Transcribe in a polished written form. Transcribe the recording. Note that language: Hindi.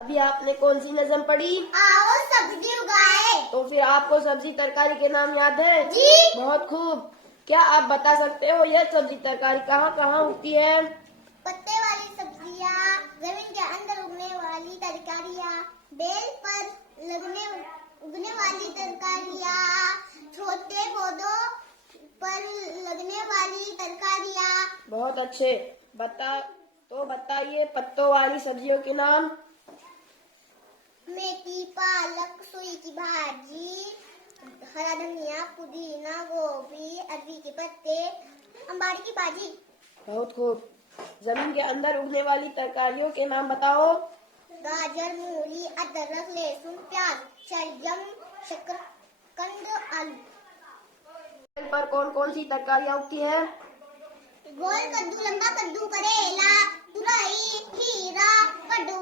अभी आपने कौन सी नज़म पढ़ी? आओ सब्जी उगाए। तो फिर आपको सब्जी तरकारी के नाम याद है? जी। बहुत खूब। क्या आप बता सकते हो यह सब्जी तरकारी कहाँ कहाँ उगती है? पत्ते वाली सब्जियाँ, जमीन के अंदर उगने वाली तरकारियाँ, बेल पर उगने वाली तरकारियाँ, छोटे पौधों पर लगने वाली तरकारियाँ। बहुत अच्छे। बताइए पत्तों वाली सब्जियों के नाम। मेथी, पालक, सोई की भाजी, हरा धनिया, पुदीना, गोभी, अरबी के पत्ते, अम्बाड़ी की भाजी। बहुत खूब। जमीन के अंदर उगने वाली तरकारियों के नाम बताओ। गाजर, मूली, अदरक, लहसुन, प्याज, शलजम, शकरकंद, आलू। पर कौन कौन सी तरकारियाँ उगती है? गोल कद्दू, लंबा कद्दू, करेला, तुरई, खीरा, कद्दू,